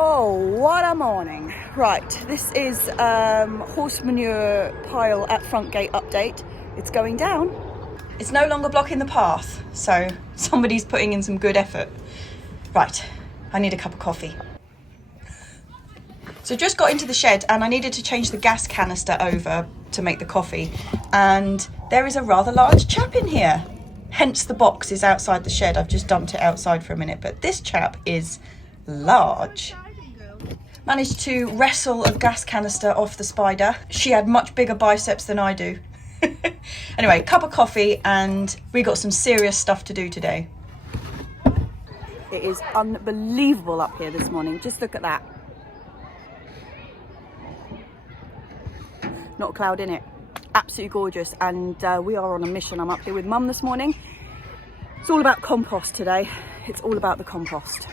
Oh, what a morning. Right, this is horse manure pile at front gate update. It's going down. It's no longer blocking the path, so somebody's putting in some good effort. Right, I need a cup of coffee. So just got into the shed and I needed to change the gas canister over to make the coffee, and there is a rather large chap in here. Hence the box is outside the shed. I've just dumped it outside for a minute, but this chap is large. Managed to wrestle a gas canister off the spider. She had much bigger biceps than I do. Anyway, cup of coffee, and we got some serious stuff to do today. It is unbelievable up here this morning. Just look at that. Not a cloud in it. Absolutely gorgeous, and we are on a mission. I'm up here with Mum this morning. It's all about compost today. It's all about the compost.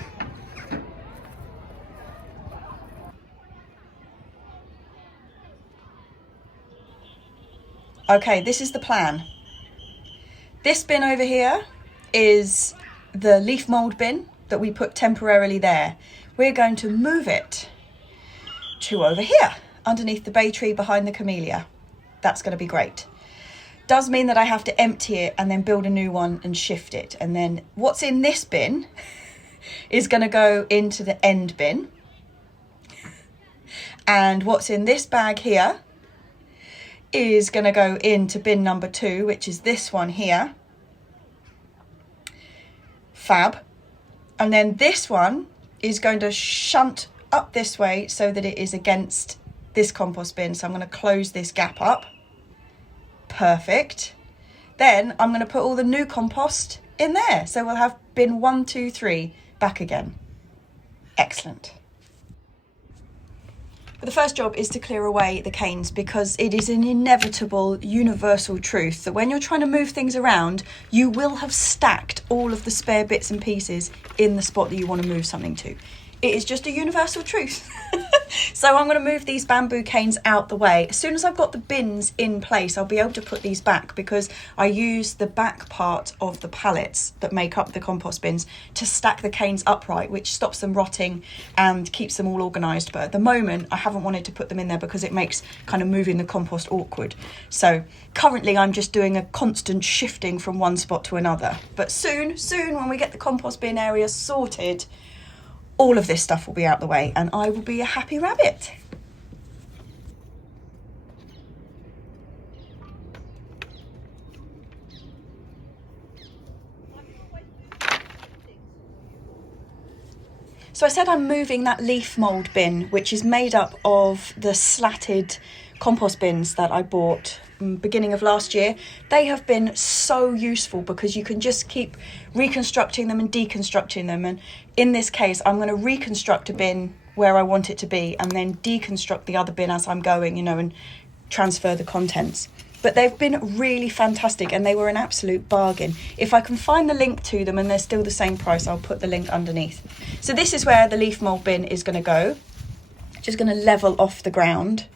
Okay, this is the plan. This bin over here is the leaf mould bin that we put temporarily there. We're going to move it to over here, underneath the bay tree behind the camellia. That's going to be great. Does mean that I have to empty it and then build a new one and shift it. And then what's in this bin is going to go into the end bin. And what's in this bag here is going to go into bin number 2, which is this one here. Fab. And then this one is going to shunt up this way so that it is against this compost bin. So I'm going to close this gap up. Perfect. Then I'm going to put all the new compost in there. So we'll have bin 1, 2, 3 back again. Excellent. But the first job is to clear away the canes, because it is an inevitable universal truth that when you're trying to move things around, you will have stacked all of the spare bits and pieces in the spot that you want to move something to. It is just a universal truth. So I'm going to move these bamboo canes out the way. As soon as I've got the bins in place, I'll be able to put these back, because I use the back part of the pallets that make up the compost bins to stack the canes upright, which stops them rotting and keeps them all organised. But at the moment, I haven't wanted to put them in there because it makes kind of moving the compost awkward. So currently I'm just doing a constant shifting from one spot to another. But soon, when we get the compost bin area sorted, all of this stuff will be out the way and I will be a happy rabbit. So I said I'm moving that leaf mould bin, which is made up of the slatted compost bins that I bought beginning of last year. They have been so useful because you can just keep reconstructing them and deconstructing them. And in this case, I'm going to reconstruct a bin where I want it to be and then deconstruct the other bin as I'm going, and transfer the contents. But they've been really fantastic and they were an absolute bargain. If I can find the link to them and they're still the same price, I'll put the link underneath. So this is where the leaf mould bin is going to go. Just going to level off the ground.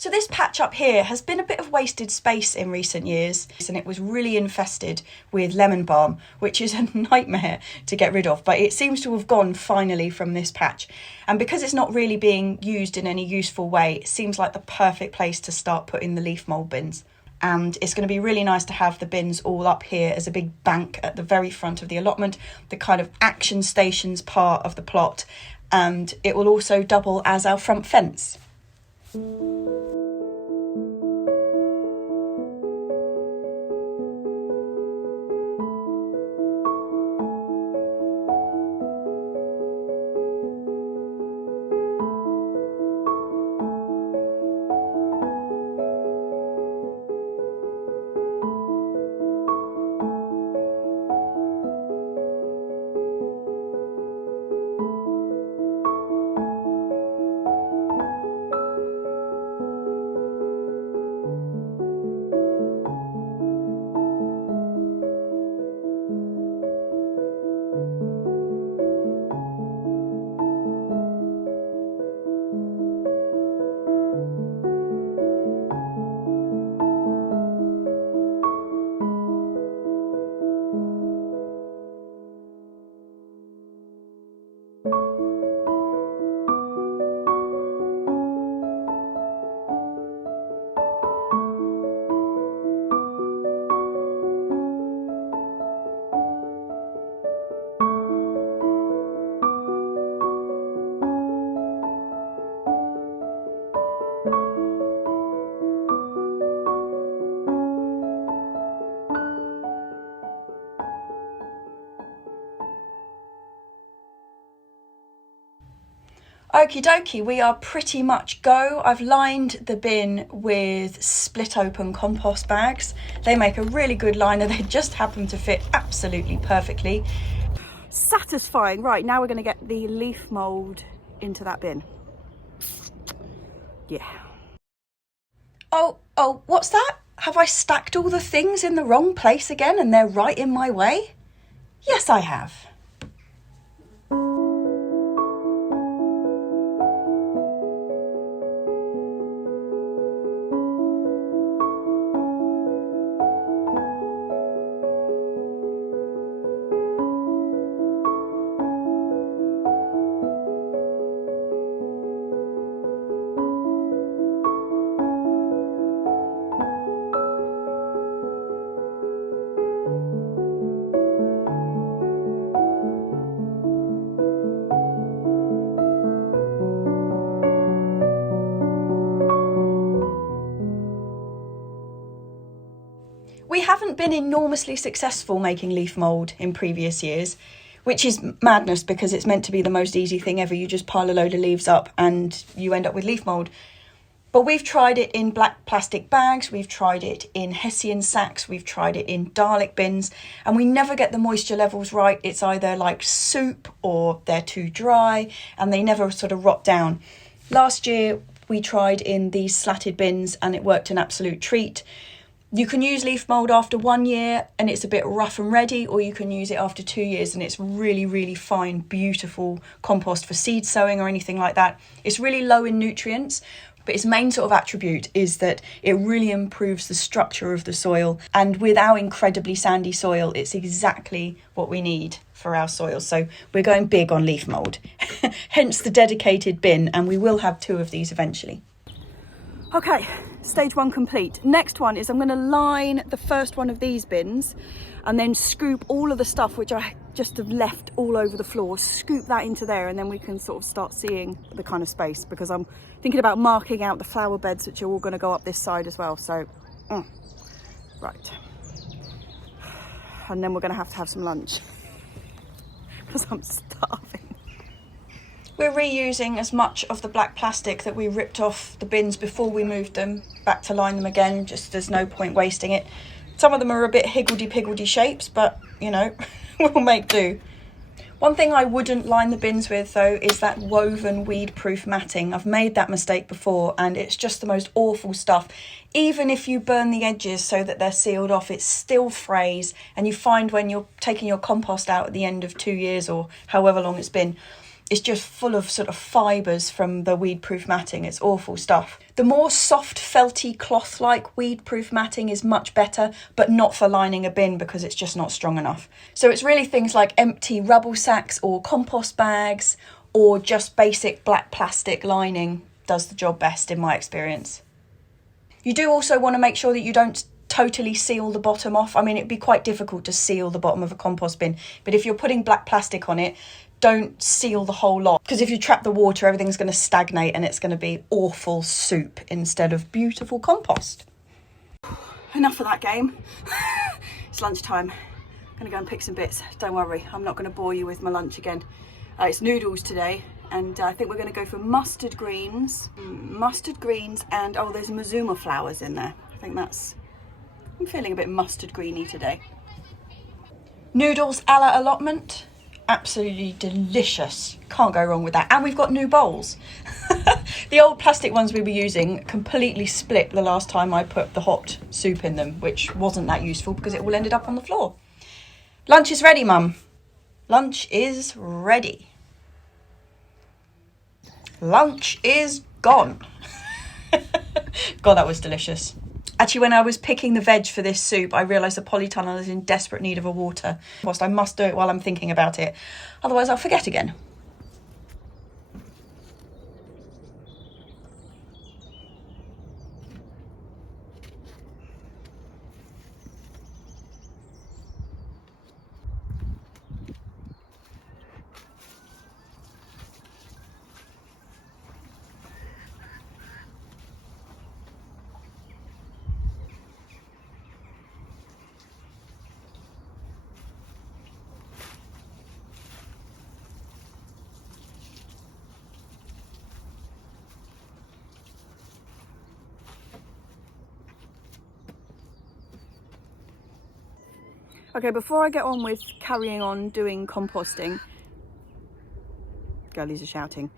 So this patch up here has been a bit of wasted space in recent years, and it was really infested with lemon balm, which is a nightmare to get rid of, but it seems to have gone finally from this patch. And because it's not really being used in any useful way, it seems like the perfect place to start putting the leaf mould bins. And it's going to be really nice to have the bins all up here as a big bank at the very front of the allotment, the kind of action stations part of the plot, and it will also double as our front fence. Okie dokie, we are pretty much go. I've lined the bin with split open compost bags. They make a really good liner. They just happen to fit absolutely perfectly. Satisfying. Right, now we're going to get the leaf mould into that bin. Yeah. Oh, what's that? Have I stacked all the things in the wrong place again and they're right in my way? Yes, I have. We haven't been enormously successful making leaf mould in previous years, which is madness because it's meant to be the most easy thing ever. You just pile a load of leaves up and you end up with leaf mould. But we've tried it in black plastic bags, we've tried it in Hessian sacks, we've tried it in Dalek bins, and we never get the moisture levels right. It's either like soup or they're too dry and they never sort of rot down. Last year we tried in these slatted bins and it worked an absolute treat. You can use leaf mould after 1 year and it's a bit rough and ready, or you can use it after 2 years and it's really, really fine, beautiful compost for seed sowing or anything like that. It's really low in nutrients, but its main sort of attribute is that it really improves the structure of the soil. And with our incredibly sandy soil, it's exactly what we need for our soil. So we're going big on leaf mould, hence the dedicated bin, and we will have 2 of these eventually. Okay, stage 1 complete. Next one is I'm going to line the first one of these bins and then scoop all of the stuff which I just have left all over the floor, scoop that into there, and then we can sort of start seeing the kind of space, because I'm thinking about marking out the flower beds which are all going to go up this side as well. So, right. And then we're going to have some lunch because I'm starving. We're reusing as much of the black plastic that we ripped off the bins before we moved them back to line them again, just there's no point wasting it. Some of them are a bit higgledy-piggledy shapes, but, you know, we'll make do. One thing I wouldn't line the bins with, though, is that woven weed-proof matting. I've made that mistake before, and it's just the most awful stuff. Even if you burn the edges so that they're sealed off, it still frays, and you find when you're taking your compost out at the end of 2 years or however long it's been, it's just full of sort of fibres from the weed-proof matting. It's awful stuff. The more soft, felty, cloth-like weed-proof matting is much better, but not for lining a bin because it's just not strong enough. So it's really things like empty rubble sacks or compost bags or just basic black plastic lining does the job best in my experience. You do also want to make sure that you don't totally seal the bottom off. I mean, it'd be quite difficult to seal the bottom of a compost bin, but if you're putting black plastic on it, don't seal the whole lot, because if you trap the water, everything's going to stagnate and it's going to be awful soup instead of beautiful compost. Enough of that game. It's lunchtime. I'm going to go and pick some bits. Don't worry, I'm not going to bore you with my lunch again. It's noodles today, and I think we're going to go for mustard greens, and oh, there's Mazuma flowers in there. I think I'm feeling a bit mustard greeny today. Noodles a la Allotment. Absolutely delicious. Can't go wrong with that. And we've got new bowls. The old plastic ones we were using completely split the last time I put the hot soup in them, which wasn't that useful because it all ended up on the floor. Lunch is ready, Mum. Lunch is ready. Lunch is gone. God, that was delicious. Actually, when I was picking the veg for this soup, I realised the polytunnel is in desperate need of a water. Whilst I must do it while I'm thinking about it. Otherwise, I'll forget again. Okay, before I get on with carrying on doing composting, girlies are shouting,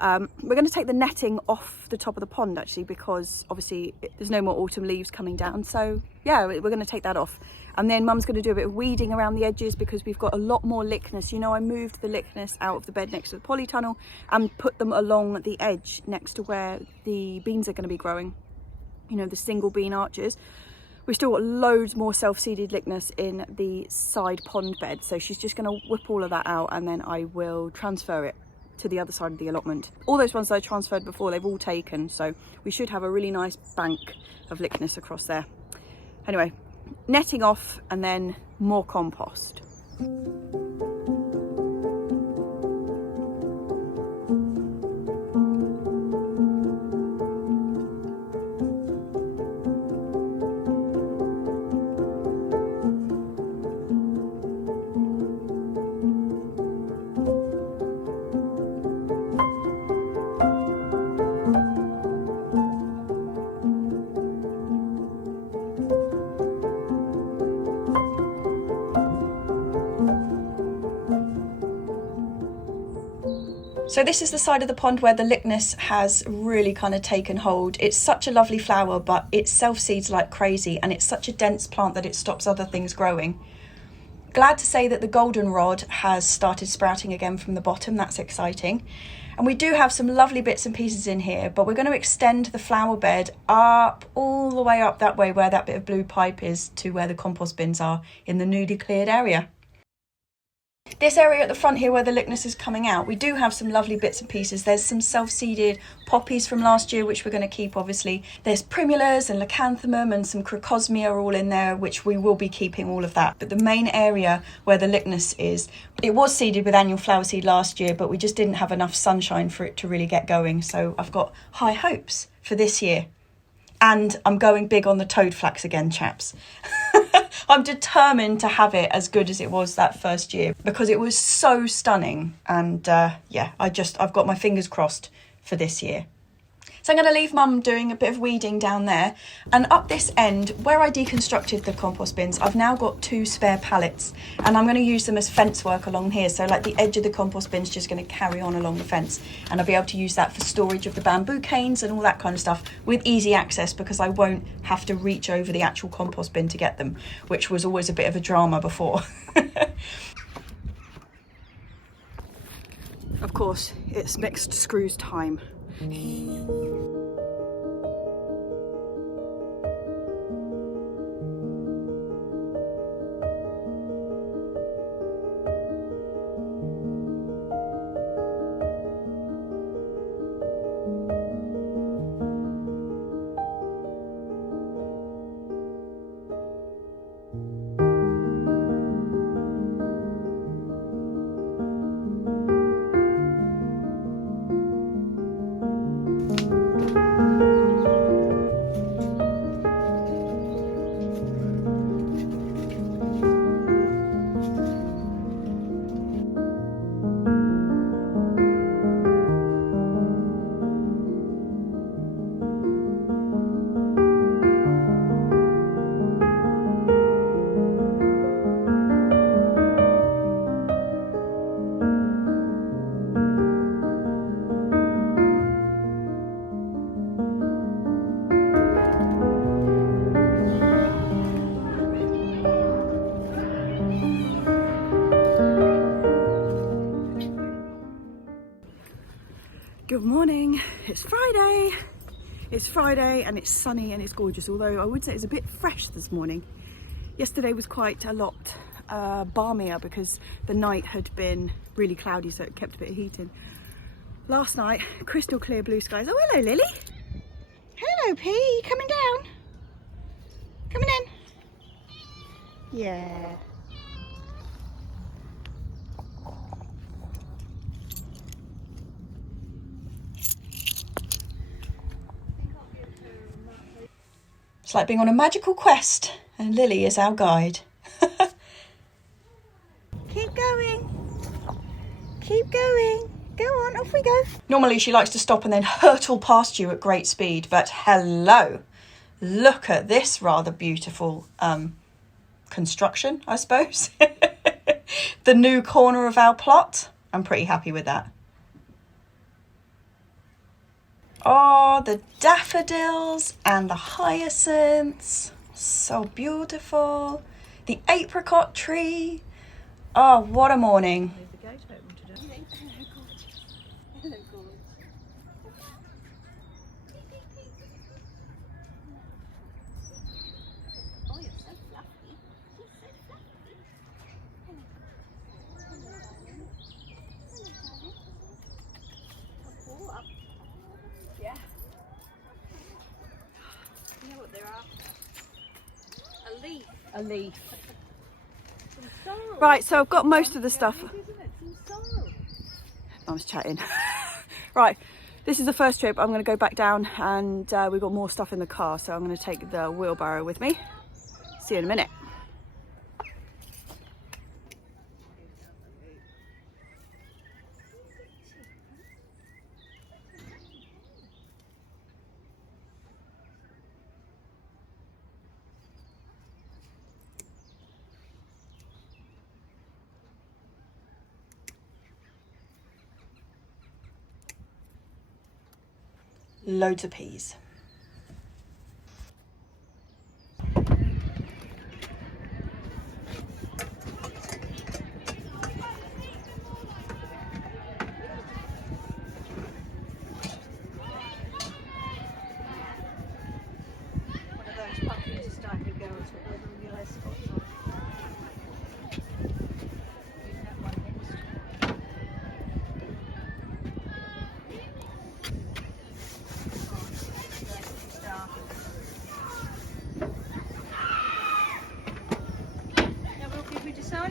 we're going to take the netting off the top of the pond actually, because obviously there's no more autumn leaves coming down. So yeah, we're going to take that off. And then Mum's going to do a bit of weeding around the edges because we've got a lot more lichens. You know, I moved the lichens out of the bed next to the polytunnel and put them along the edge next to where the beans are going to be growing. You know, the single bean arches. We've still got loads more self-seeded lichens in the side pond bed. So she's just going to whip all of that out and then I will transfer it to the other side of the allotment. All those ones that I transferred before, they've all taken. So we should have a really nice bank of lichens across there. Anyway, netting off and then more compost. So this is the side of the pond where the lichens has really kind of taken hold. It's such a lovely flower, but it self-seeds like crazy and it's such a dense plant that it stops other things growing. Glad to say that the goldenrod has started sprouting again from the bottom. That's exciting. And we do have some lovely bits and pieces in here, but we're going to extend the flower bed up all the way up that way where that bit of blue pipe is to where the compost bins are in the newly cleared area. This area at the front here where the lichens is coming out, we do have some lovely bits and pieces. There's some self-seeded poppies from last year, which we're going to keep, obviously. There's primulas and lacanthamun and some crocosmia all in there, which we will be keeping all of that. But the main area where the lichens is, it was seeded with annual flower seed last year, but we just didn't have enough sunshine for it to really get going. So I've got high hopes for this year. And I'm going big on the toad flax again, chaps. I'm determined to have it as good as it was that first year because it was so stunning. And yeah, I've got my fingers crossed for this year. So I'm going to leave Mum doing a bit of weeding down there. And up this end, where I deconstructed the compost bins, I've now got 2 spare pallets. And I'm going to use them as fence work along here. So like the edge of the compost bin's just going to carry on along the fence. And I'll be able to use that for storage of the bamboo canes and all that kind of stuff with easy access because I won't have to reach over the actual compost bin to get them, which was always a bit of a drama before. Of course, it's mixed screws time. Good morning, it's Friday. It's Friday and it's sunny and it's gorgeous, although I would say it's a bit fresh this morning. Yesterday was quite a lot balmier because the night had been really cloudy, so it kept a bit of heat in. Last night, crystal clear blue skies. Oh, hello Lily. Hello P, you coming down? Coming in? Yeah. It's like being on a magical quest and Lily is our guide. Keep going. Keep going. Go on, off we go. Normally she likes to stop and then hurtle past you at great speed, but hello. Look at this rather beautiful construction, I suppose. The new corner of our plot. I'm pretty happy with that. Oh, the daffodils and the hyacinths. So beautiful. The apricot tree. Oh, what a morning. A leaf. Right, so I've got most of the stuff. I was chatting. Right, this is the first trip. I'm going to go back down and we've got more stuff in the car, so I'm going to take the wheelbarrow with me. See you in a minute. Loads of peas.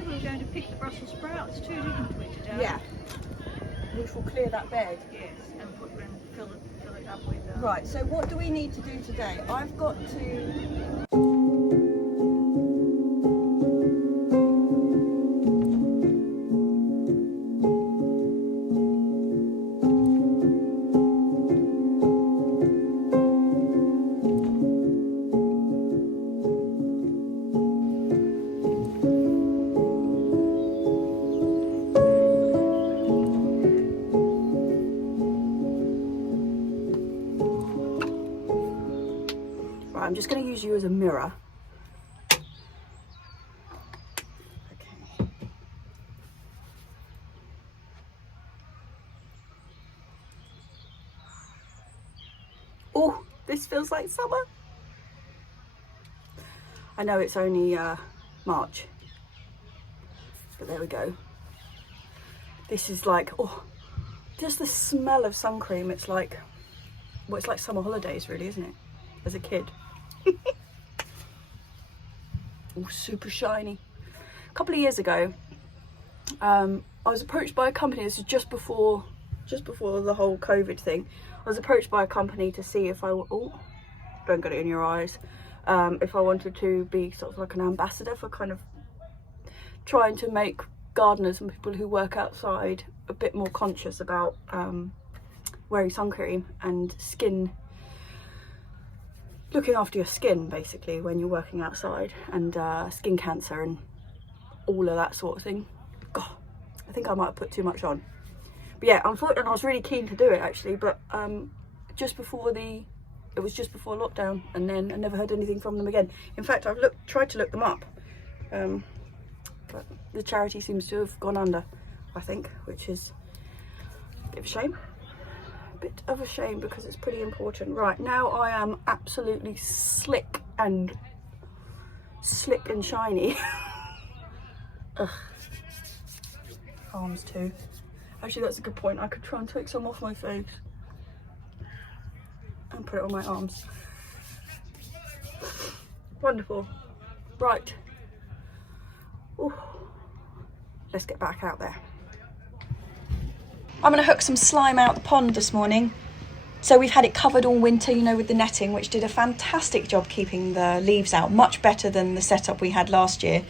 We were going to pick the Brussels sprouts too, didn't we, today? Yeah. Which will clear that bed. Yes, and fill it up with... Right, so what do we need to do today? I've got to... I'm just going to use you as a mirror. Okay. Oh, this feels like summer. I know it's only March, but there we go. This is like, oh, just the smell of sun cream. It's like, well, it's like summer holidays really, isn't it? As a kid. Oh, super shiny. A couple of years ago, I was approached by a company. This is just before the whole COVID thing. I was approached by a company to see if oh, don't get it in your eyes. If I wanted to be sort of like an ambassador for kind of trying to make gardeners and people who work outside a bit more conscious about wearing sun cream and looking after your skin basically when you're working outside, and skin cancer and all of that sort of thing. God, I think I might have put too much on. But yeah, unfortunately I was really keen to do it actually, but it was just before lockdown, and then I never heard anything from them again. In fact, I've tried to look them up, but the charity seems to have gone under, I think, which is a bit of a shame. Bit of a shame because it's pretty important. Right, now I am absolutely slick and shiny. Ugh. Arms too. Actually, that's a good point. I could try and take some off my face and put it on my arms. Wonderful. Right. Ooh. Let's get back out there. I'm going to hook some slime out the pond this morning. So we've had it covered all winter, you know, with the netting, which did a fantastic job keeping the leaves out, much better than the setup we had last year.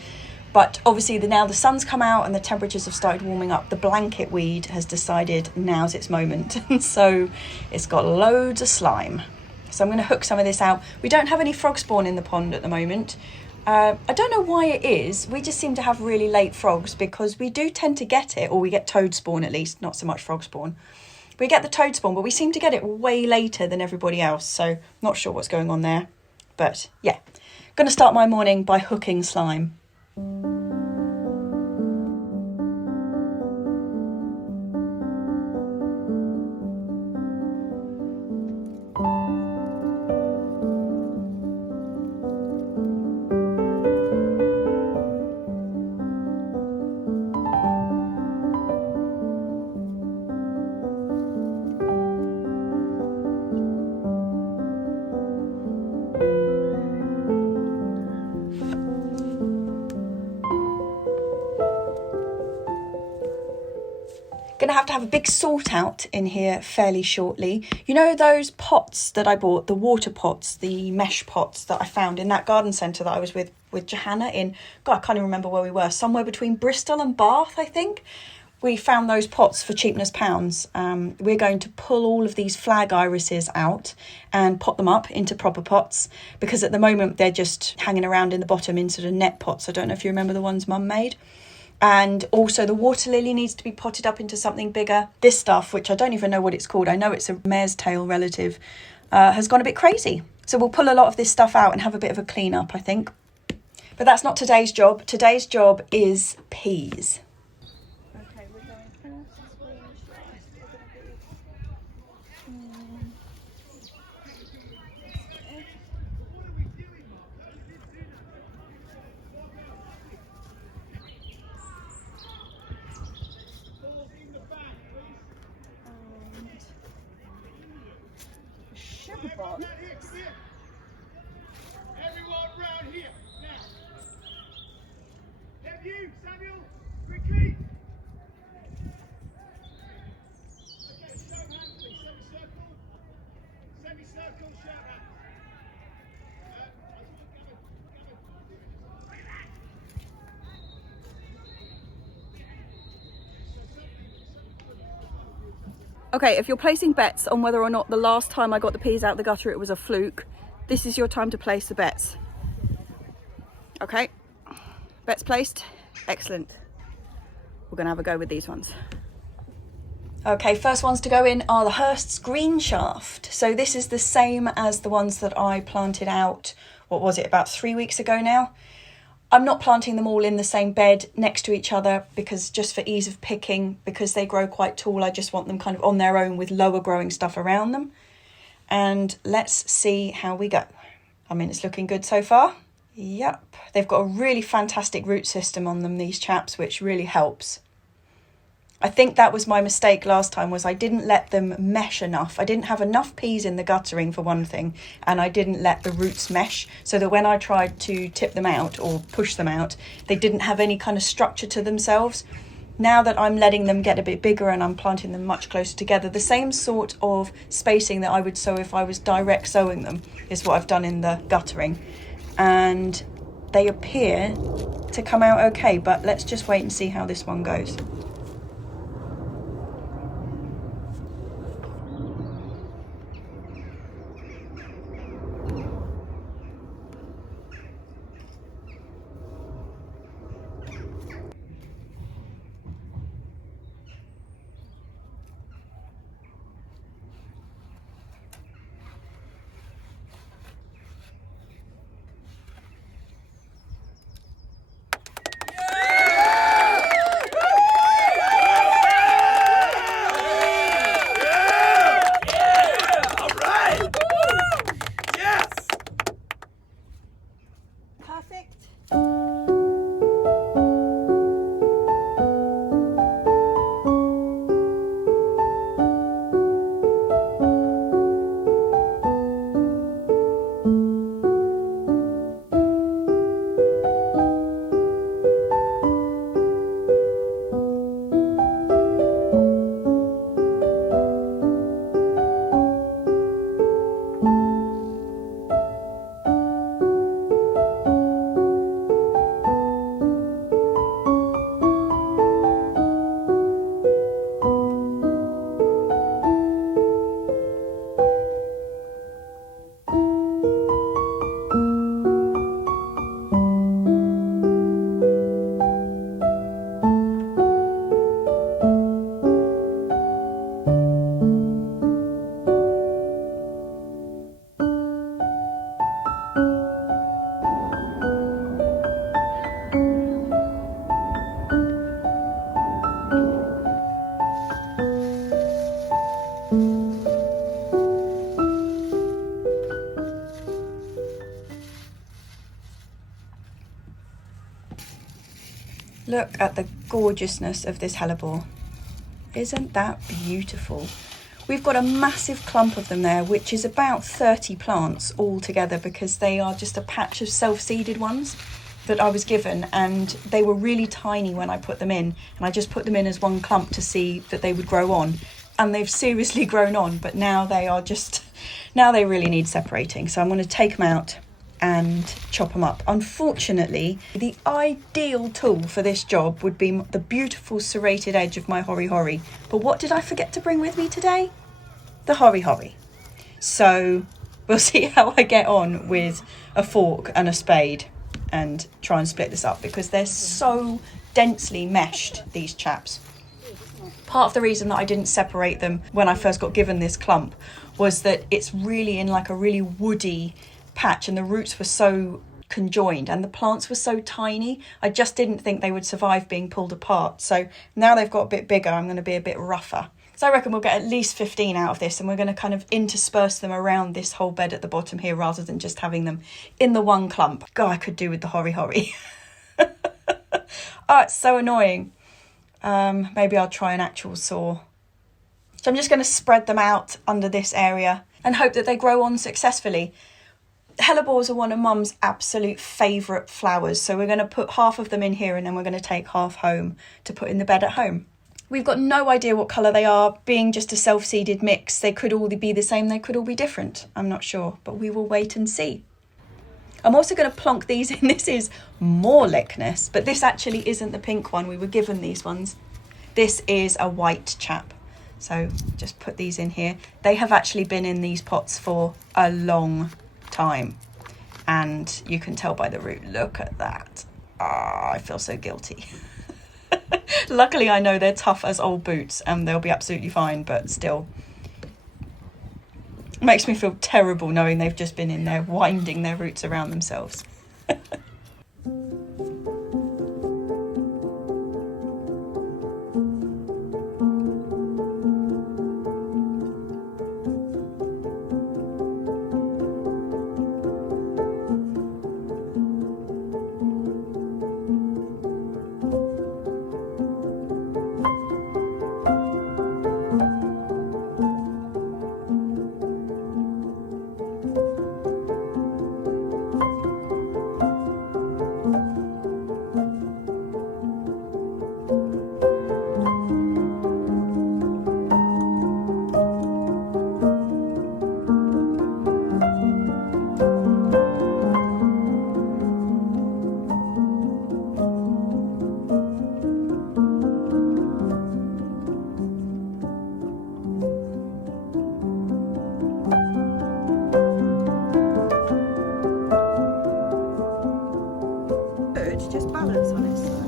But obviously now the sun's come out and the temperatures have started warming up. The blanket weed has decided now's its moment. So it's got loads of slime. So I'm going to hook some of this out. We don't have any frog spawn in the pond at the moment, I don't know why it is. We just seem to have really late frogs because we do tend to get it, or we get toad spawn at least, not so much frog spawn. We get the toad spawn, but we seem to get it way later than everybody else. So not sure what's going on there. But yeah, going to start my morning by hooking slime. Going to have a big sort out in here fairly shortly. You know those pots that I bought, the water pots, the mesh pots that I found in that garden centre that I was with Johanna in, God, I can't even remember where we were, somewhere between Bristol and Bath, I think. We found those pots for cheapness pounds. We're going to pull all of these flag irises out and pot them up into proper pots, because at the moment they're just hanging around in the bottom in sort of net pots. I don't know if you remember the ones Mum made. And also the water lily needs to be potted up into something bigger. This stuff, which I don't even know what it's called, I know it's a mare's tail relative, has gone a bit crazy. So we'll pull a lot of this stuff out and have a bit of a clean up, I think. But that's not today's job. Today's job is peas. Okay, we're going first. We're going to sugar bomb. Everyone round here, now. Have you, Samuel, quickly. Okay, show hands, please. Semicircle, show hands. Okay, if you're placing bets on whether or not the last time I got the peas out the gutter it was a fluke, this is your time to place the bets. Okay, bets placed. Excellent. We're going to have a go with these ones. Okay, first ones to go in are the Hurst's green shaft. So this is the same as the ones that I planted out, what was it, about 3 weeks ago now. I'm not planting them all in the same bed next to each other because just for ease of picking, because they grow quite tall, I just want them kind of on their own with lower growing stuff around them. And let's see how we go. I mean, it's looking good so far. Yep, they've got a really fantastic root system on them, these chaps, which really helps. I think that was my mistake last time, was I didn't let them mesh enough. I didn't have enough peas in the guttering for one thing, and I didn't let the roots mesh, so that when I tried to tip them out or push them out, they didn't have any kind of structure to themselves. Now that I'm letting them get a bit bigger and I'm planting them much closer together, the same sort of spacing that I would sow if I was direct sowing them is what I've done in the guttering. And they appear to come out okay, but let's just wait and see how this one goes. Look at the gorgeousness of this hellebore. Isn't that beautiful? We've got a massive clump of them there, which is about 30 plants all together, because they are just a patch of self-seeded ones that I was given, and they were really tiny when I put them in, and I just put them in as one clump to see that they would grow on, and they've seriously grown on, but now they really need separating. So I'm going to take them out and chop them up. Unfortunately, the ideal tool for this job would be the beautiful serrated edge of my hori. But what did I forget to bring with me today? The hori. So we'll see how I get on with a fork and a spade and try and split this up, because they're so densely meshed, these chaps. Part of the reason that I didn't separate them when I first got given this clump was that it's really in like a really woody patch, and the roots were so conjoined and the plants were so tiny. I just didn't think they would survive being pulled apart. So now they've got a bit bigger, I'm going to be a bit rougher. So I reckon we'll get at least 15 out of this, and we're going to kind of intersperse them around this whole bed at the bottom here, rather than just having them in the one clump. God, I could do with the hori. Oh, it's so annoying. Maybe I'll try an actual saw. So I'm just going to spread them out under this area and hope that they grow on successfully. Hellebores are one of Mum's absolute favourite flowers, so we're going to put half of them in here, and then we're going to take half home to put in the bed at home. We've got no idea what colour they are. Being just a self-seeded mix, they could all be the same, they could all be different. I'm not sure, but we will wait and see. I'm also going to plonk these in. This is more lickness, but this actually isn't the pink one. We were given these ones. This is a white chap. So just put these in here. They have actually been in these pots for a long time, and you can tell by the root. Look at that. I feel so guilty. Luckily I know they're tough as old boots and they'll be absolutely fine, but still it makes me feel terrible knowing they've just been in there winding their roots around themselves. Just balance on its side.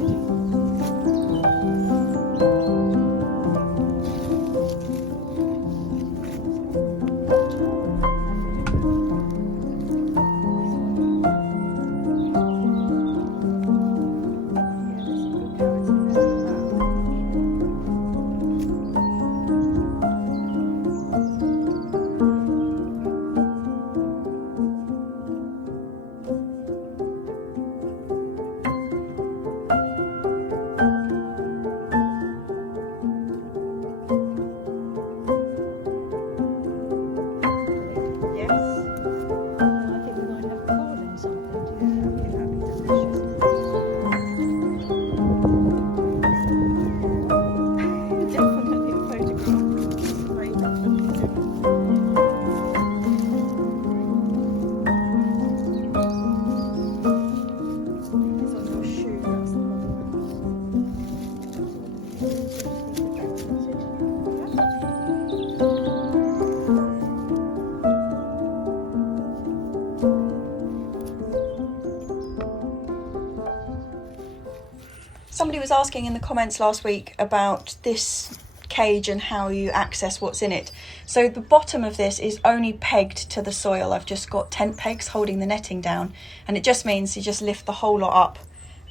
Somebody was asking in the comments last week about this cage and how you access what's in it. So the bottom of this is only pegged to the soil. I've just got tent pegs holding the netting down, and it just means you just lift the whole lot up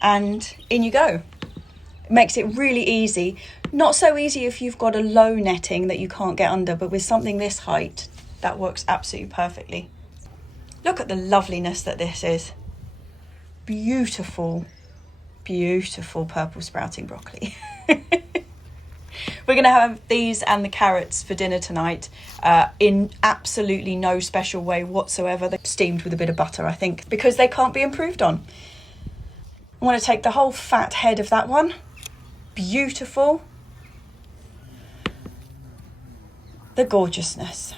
and in you go. It makes it really easy. Not so easy if you've got a low netting that you can't get under, but with something this height, that works absolutely perfectly. Look at the loveliness that this is. Beautiful. Beautiful purple sprouting broccoli. We're going to have these and the carrots for dinner tonight in absolutely no special way whatsoever. They're steamed with a bit of butter, I think, because they can't be improved on. I want to take the whole fat head of that one. Beautiful. The gorgeousness.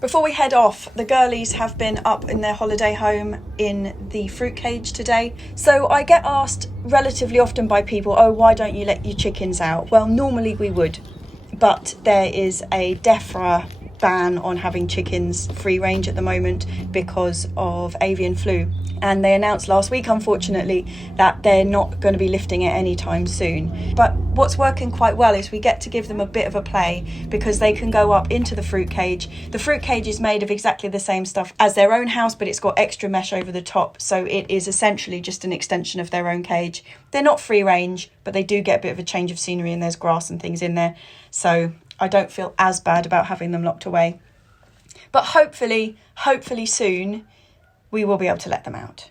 Before we head off, the girlies have been up in their holiday home in the fruit cage today. So I get asked relatively often by people, oh, why don't you let your chickens out? Well, normally we would, but there is a DEFRA ban on having chickens free range at the moment because of avian flu. And they announced last week, unfortunately, that they're not going to be lifting it anytime soon. But what's working quite well is we get to give them a bit of a play because they can go up into the fruit cage. The fruit cage is made of exactly the same stuff as their own house, but it's got extra mesh over the top. So it is essentially just an extension of their own cage. They're not free range, but they do get a bit of a change of scenery and there's grass and things in there. So I don't feel as bad about having them locked away. But hopefully soon, we will be able to let them out.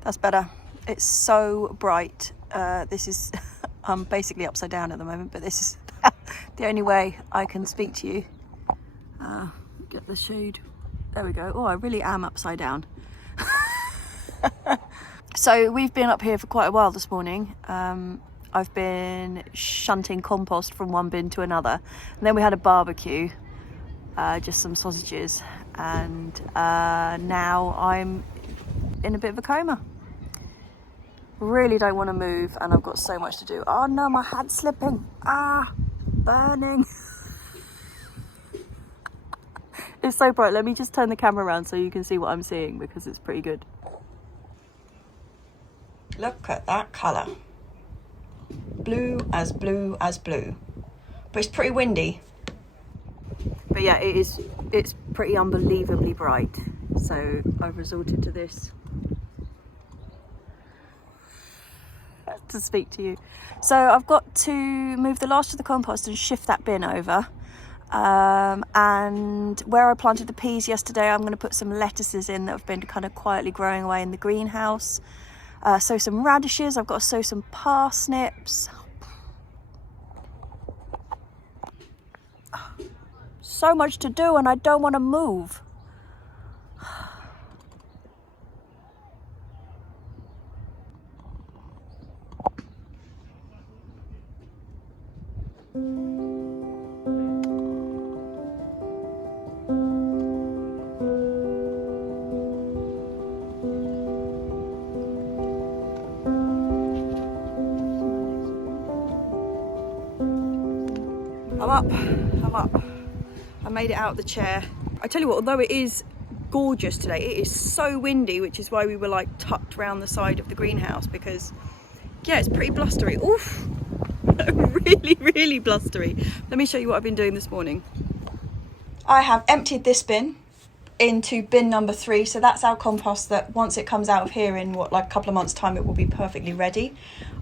That's better. It's so bright. This is, I'm basically upside down at the moment, but this is the only way I can speak to you. Get the shade. There we go. Oh, I really am upside down. So we've been up here for quite a while this morning. I've been shunting compost from one bin to another. And then we had a barbecue, just some sausages. And now I'm in a bit of a coma. Really don't want to move and I've got so much to do. Oh no, my hand's slipping. Burning. It's so bright. Let me just turn the camera around so you can see what I'm seeing because it's pretty good. Look at that colour. Blue as blue as blue. But it's pretty windy. But yeah, it's pretty unbelievably bright. So I've resorted to this to speak to you. So I've got to move the last of the compost and shift that bin over. And where I planted the peas yesterday, I'm going to put some lettuces in that have been kind of quietly growing away in the greenhouse. Sow some radishes. I've got to sow some parsnips. So much to do and I don't want to move. I'm up. I made it out of the chair. I tell you what, although it is gorgeous today, it is so windy, which is why we were like tucked round the side of the greenhouse because, yeah, it's pretty blustery. Oof, really blustery. Let me show you what I've been doing this morning. I have emptied this bin into bin number 3. So that's our compost that once it comes out of here in like a couple of months' time, it will be perfectly ready.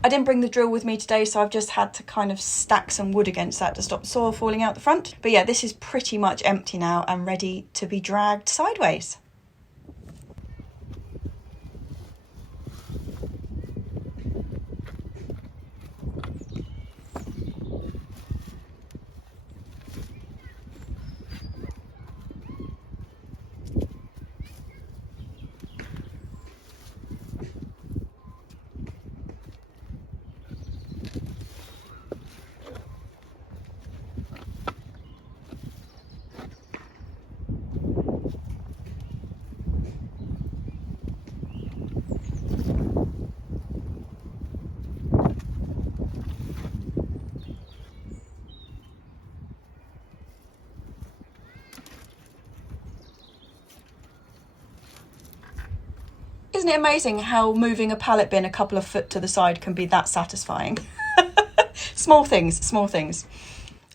I didn't bring the drill with me today, so I've just had to kind of stack some wood against that to stop the soil falling out the front. But yeah, this is pretty much empty now and ready to be dragged sideways. Isn't it amazing how moving a pallet bin a couple of foot to the side can be that satisfying? Small things.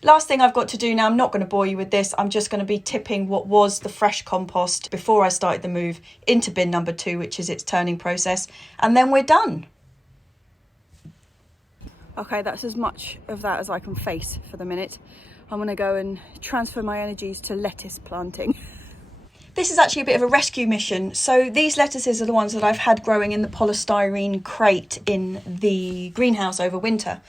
Last thing I've got to do now, I'm not going to bore you with this, I'm just going to be tipping what was the fresh compost before I started the move into bin number 2, which is its turning process, and then we're done. Okay, that's as much of that as I can face for the minute. I'm going to go and transfer my energies to lettuce planting. This is actually a bit of a rescue mission. So these lettuces are the ones that I've had growing in the polystyrene crate in the greenhouse over winter.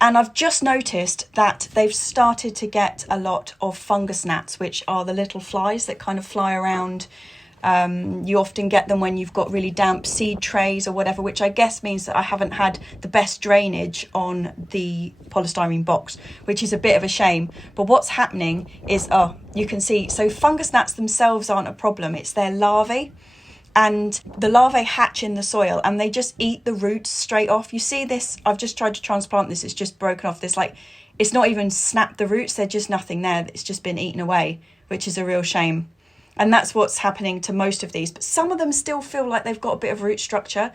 And I've just noticed that they've started to get a lot of fungus gnats, which are the little flies that kind of fly around. You often get them when you've got really damp seed trays or whatever, which I guess means that I haven't had the best drainage on the polystyrene box, which is a bit of a shame. But what's happening is, you can see, so fungus gnats themselves aren't a problem, it's their larvae. And the larvae hatch in the soil and they just eat the roots straight off. You see this, I've just tried to transplant this, it's just broken off. This, like, it's not even snapped the roots, there's just nothing there, it's just been eaten away, which is a real shame. And that's what's happening to most of these. But some of them still feel like they've got a bit of root structure.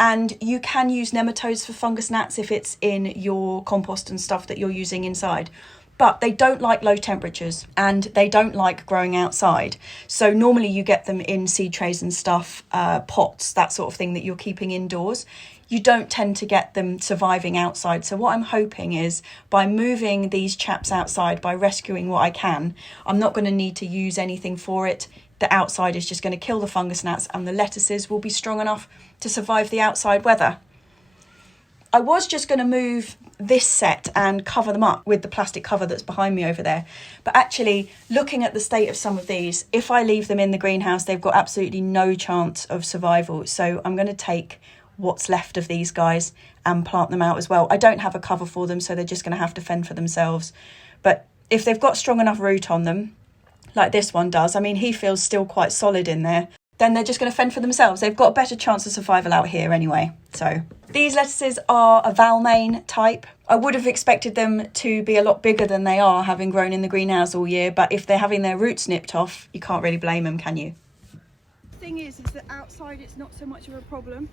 And you can use nematodes for fungus gnats if it's in your compost and stuff that you're using inside. But they don't like low temperatures and they don't like growing outside. So normally you get them in seed trays and stuff, pots, that sort of thing that you're keeping indoors. You don't tend to get them surviving outside. So what I'm hoping is by moving these chaps outside, by rescuing what I can, I'm not going to need to use anything for it. The outside is just going to kill the fungus gnats and the lettuces will be strong enough to survive the outside weather. I was just going to move this set and cover them up with the plastic cover that's behind me over there. But actually, looking at the state of some of these, if I leave them in the greenhouse, they've got absolutely no chance of survival. So I'm going to take what's left of these guys and plant them out as well. I don't have a cover for them, so they're just going to have to fend for themselves. But if they've got strong enough root on them, like this one does, I mean, he feels still quite solid in there, then they're just going to fend for themselves. They've got a better chance of survival out here anyway. So these lettuces are a Valmain type. I would have expected them to be a lot bigger than they are, having grown in the greenhouse all year, but if they're having their roots nipped off, you can't really blame them, can you? Thing is that outside it's not so much of a problem.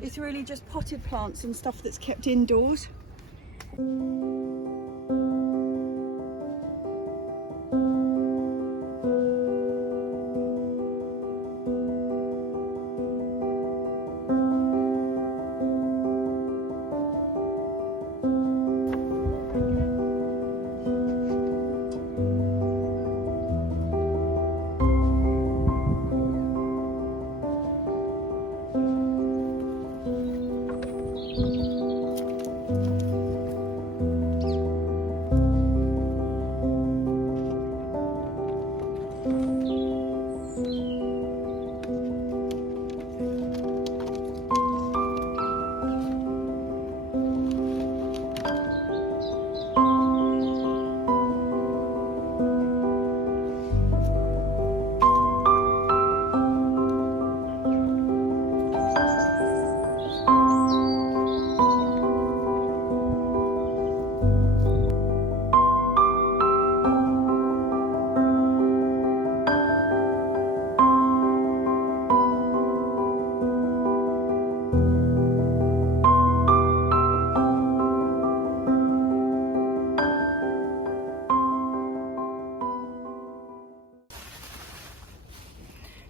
It's really just potted plants and stuff that's kept indoors.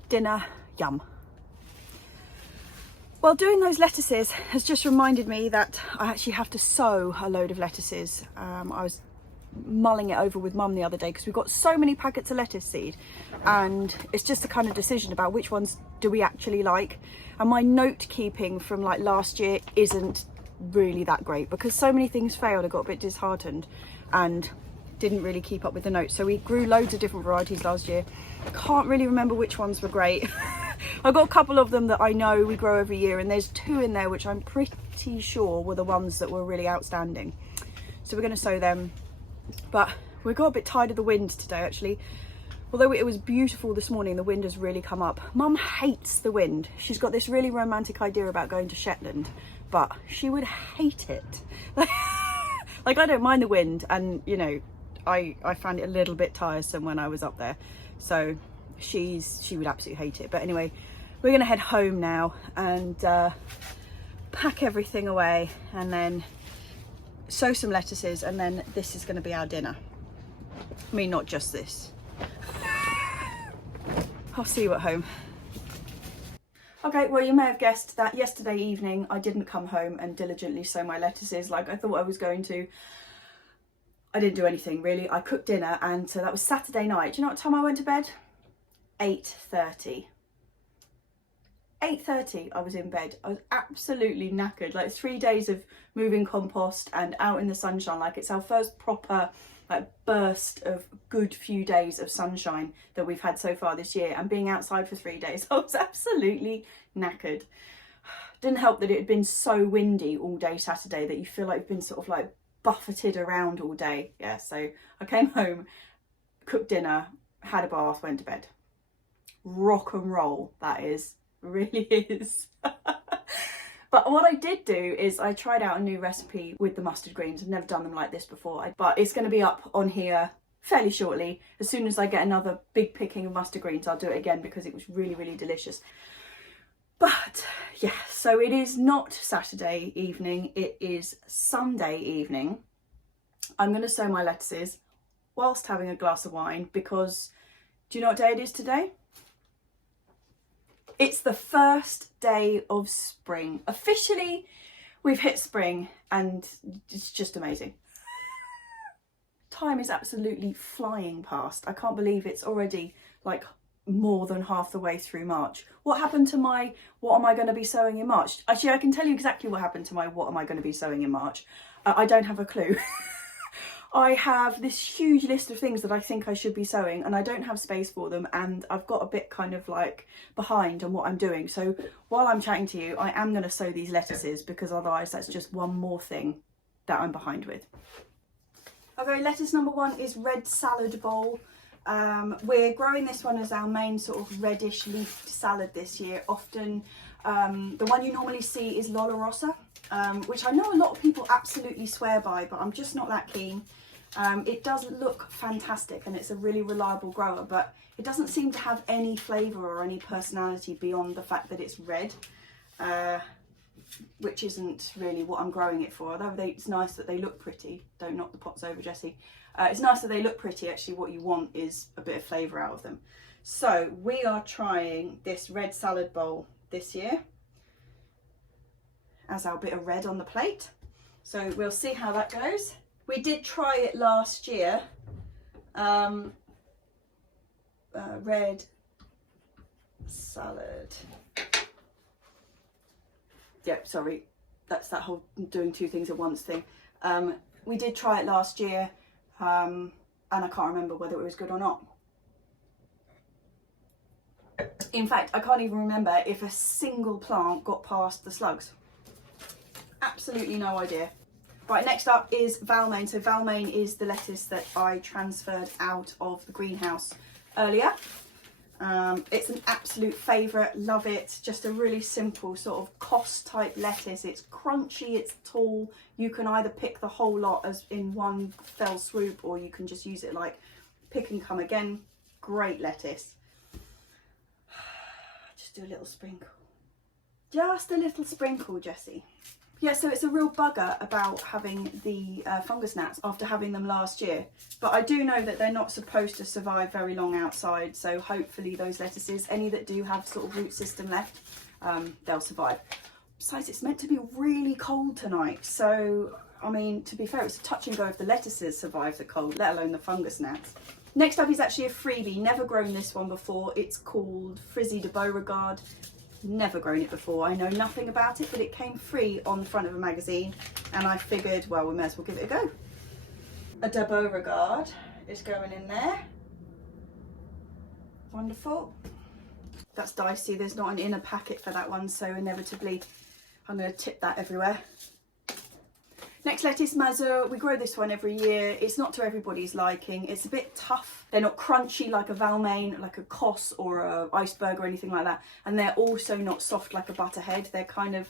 Dinner, yum. Well, doing those lettuces has just reminded me that I actually have to sow a load of lettuces. I was mulling it over with Mum the other day because we've got so many packets of lettuce seed and it's just a kind of decision about which ones do we actually like. And my note keeping from like last year isn't really that great because so many things failed. I got a bit disheartened and didn't really keep up with the notes. So we grew loads of different varieties last year. Can't really remember which ones were great. I've got a couple of them that I know we grow every year and there's 2 in there which I'm pretty sure were the ones that were really outstanding. So we're going to sow them. But we got a bit tired of the wind today actually. Although it was beautiful this morning, the wind has really come up. Mum hates the wind. She's got this really romantic idea about going to Shetland, but she would hate it. Like I don't mind the wind and you know, I found it a little bit tiresome when I was up there. So she would absolutely hate it. But anyway, we're gonna head home now and pack everything away and then sow some lettuces and then this is gonna be our dinner. I mean, not just this. I'll see you at home. Okay, well, you may have guessed that yesterday evening I didn't come home and diligently sow my lettuces like I thought I was going to. I didn't do anything really. I cooked dinner, and so that was Saturday night. Do you know what time I went to bed? 8:30. 8:30 I was in bed. I was absolutely knackered. Like 3 days of moving compost and out in the sunshine. Like it's our first proper like burst of good few days of sunshine that we've had so far this year, and being outside for 3 days, I was absolutely knackered. Didn't help that it had been so windy all day Saturday that you feel like you've been sort of like buffeted around all day. Yeah, so I came home, cooked dinner, had a bath, went to bed. Rock and roll, that is. Really is. But what I did do is I tried out a new recipe with the mustard greens. I've never done them like this before, but it's going to be up on here fairly shortly. As soon as I get another big picking of mustard greens, I'll do it again because it was really, really delicious. But yeah, so it is not Saturday evening, it is Sunday evening. I'm going to sow my lettuces whilst having a glass of wine because do you know what day it is today? It's the first day of spring. Officially, we've hit spring and it's just amazing. Time is absolutely flying past. I can't believe it's already like more than half the way through March. What happened to my what am I going to be sowing in March? Actually, I can tell you exactly what happened to my what am I going to be sowing in March. I don't have a clue. I have this huge list of things that I think I should be sowing and I don't have space for them, and I've got a bit kind of like behind on what I'm doing. So while I'm chatting to you, I am going to sow these lettuces because otherwise that's just one more thing that I'm behind with. Okay, lettuce number one is red salad bowl. We're growing this one as our main sort of reddish leafed salad this year. Often the one you normally see is Lola Rossa, which I know a lot of people absolutely swear by, but I'm just not that keen. It does look fantastic and it's a really reliable grower, but it doesn't seem to have any flavour or any personality beyond the fact that it's red, which isn't really what I'm growing it for. Although it's nice that they look pretty. Don't knock the pots over, Jessie. It's nice that they look pretty. Actually, what you want is a bit of flavour out of them. So we are trying this red salad bowl this year as our bit of red on the plate. So we'll see how that goes. We did try it last year. Red salad. Yep, sorry. That's that whole doing two things at once thing. We did try it last year, and I can't remember whether it was good or not. In fact, I can't even remember if a single plant got past the slugs. Absolutely no idea. Right, next up is Valmain. So Valmain is the lettuce that I transferred out of the greenhouse earlier. It's an absolute favourite, love it. Just a really simple sort of cost type lettuce. It's crunchy, it's tall. You can either pick the whole lot as in one fell swoop, or you can just use it like pick and come again. Great lettuce. Just do a little sprinkle. Just a little sprinkle, Jessie. Yeah, so it's a real bugger about having the fungus gnats after having them last year. But I do know that they're not supposed to survive very long outside. So hopefully those lettuces, any that do have sort of root system left, they'll survive. Besides, it's meant to be really cold tonight. So, I mean, to be fair, it's a touch and go if the lettuces survive the cold, let alone the fungus gnats. Next up is actually a freebie. Never grown this one before. It's called Frizzy de Beauregard. Never grown it before. I know nothing about it, but it came free on the front of a magazine and I figured, well, we may as well give it a go. A de Beauregard is going in there. Wonderful. That's dicey. There's not an inner packet for that one, so inevitably I'm going to tip that everywhere. Next lettuce, Mazur. We grow this one every year. It's not to everybody's liking. It's a bit tough. They're not crunchy like a Valmain, like a Kos or a iceberg or anything like that. And they're also not soft like a Butterhead. They're kind of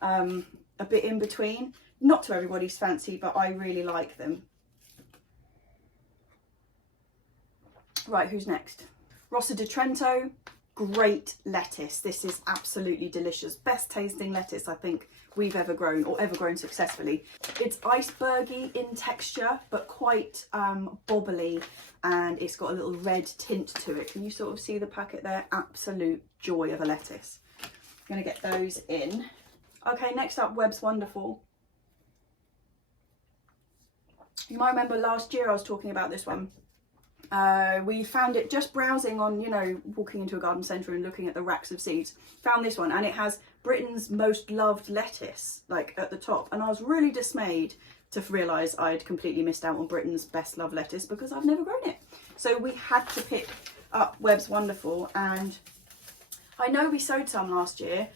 a bit in between. Not to everybody's fancy, but I really like them. Right, who's next? Rossa di Trento. great lettuce. This is absolutely delicious. Best tasting lettuce I think we've ever grown, or ever grown successfully. It's icebergy in texture, but quite bobbly, and it's got a little red tint to it. Can you sort of see the packet there? Absolute joy of a lettuce. I'm gonna get those in. Okay, next up, Webb's Wonderful. You might remember last year I was talking about this one. We found it just browsing on, you know, walking into a garden centre and looking at the racks of seeds. Found this one, and it has Britain's most loved lettuce, like at the top. And I was really dismayed to realise I'd completely missed out on Britain's best loved lettuce because I've never grown it. So we had to pick up Webb's Wonderful, and I know we sowed some last year.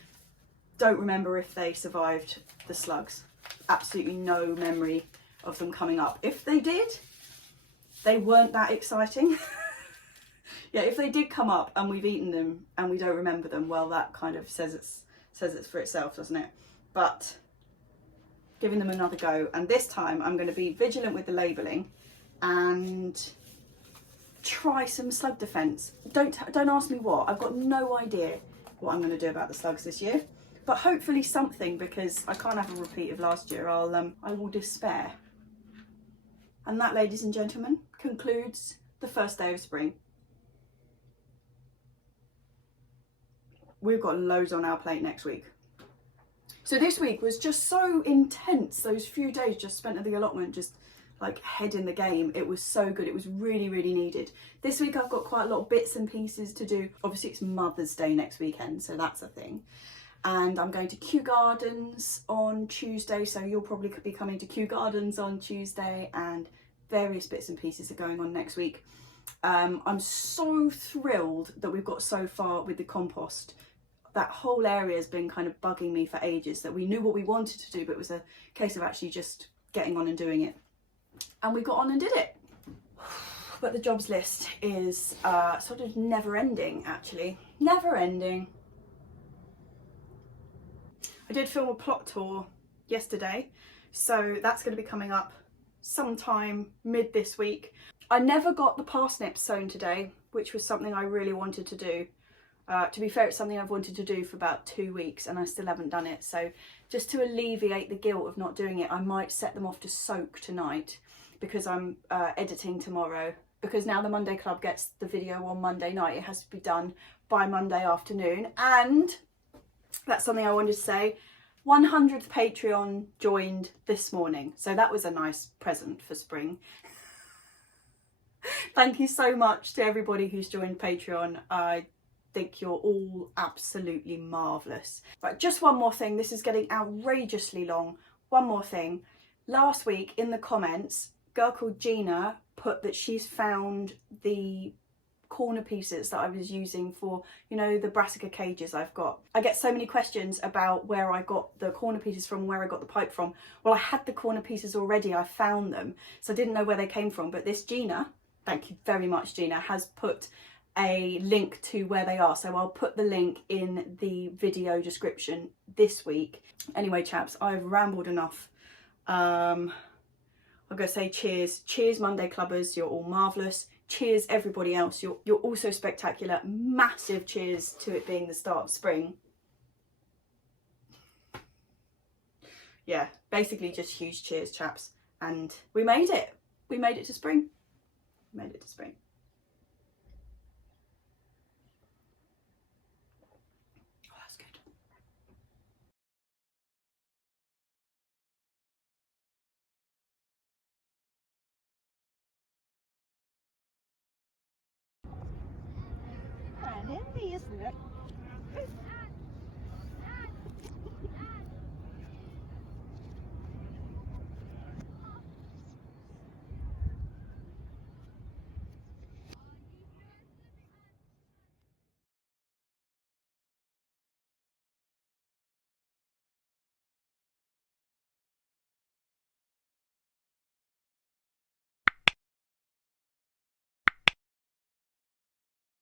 Don't remember if they survived the slugs. Absolutely no memory of them coming up. If they did, they weren't that exciting. Yeah, if they did come up and we've eaten them and we don't remember them, well, that kind of says it's for itself, doesn't it? But giving them another go, and this time I'm going to be vigilant with the labelling and try some slug defence. Don't ask me what. I've got no idea what I'm going to do about the slugs this year, but hopefully something, because I can't have a repeat of last year. I will despair. And that, ladies and gentlemen, concludes the first day of spring. We've got loads on our plate next week. So this week was just so intense. Those few days just spent at the allotment, just like head in the game. It was so good. It was really, really needed. This week I've got quite a lot of bits and pieces to do. Obviously it's Mother's Day next weekend, so that's a thing. And I'm going to Kew Gardens on Tuesday, so you'll probably be coming to Kew Gardens on Tuesday, and various bits and pieces are going on next week. I'm so thrilled that we've got so far with the compost. That whole area has been kind of bugging me for ages, that we knew what we wanted to do, but it was a case of actually just getting on and doing it. And we got on and did it. But the jobs list is sort of never ending, actually. Never ending. I did film a plot tour yesterday, so that's going to be coming up sometime mid this week. I never got the parsnips sown today, which was something I really wanted to do. To be fair, it's something I've wanted to do for about 2 weeks and I still haven't done it. So just to alleviate the guilt of not doing it, I might set them off to soak tonight, because I'm editing tomorrow. Because now the Monday Club gets the video on Monday night, it has to be done by Monday afternoon. And that's something I wanted to say. 100th Patreon joined this morning, so that was a nice present for spring. Thank you so much to everybody who's joined Patreon. I think you're all absolutely marvellous. Right, just one more thing. This is getting outrageously long. One more thing. Last week in the comments, a girl called Gina put that she's found the corner pieces that I was using for, you know, the brassica cages I've got. I get so many questions about where I got the corner pieces from, where I got the pipe from. Well, I had the corner pieces already. I found them, so I didn't know where they came from. But this Gina, thank you very much Gina, has put a link to where they are, so I'll put the link in the video description this week. Anyway chaps, I've rambled enough. I'm gonna say cheers Monday Clubbers, you're all marvellous. Cheers everybody else, you're also spectacular. Massive cheers to it being the start of spring. Yeah, basically just huge cheers chaps, and we made it to spring. We made it to spring. Oh, that's good. Quite heavy, isn't it?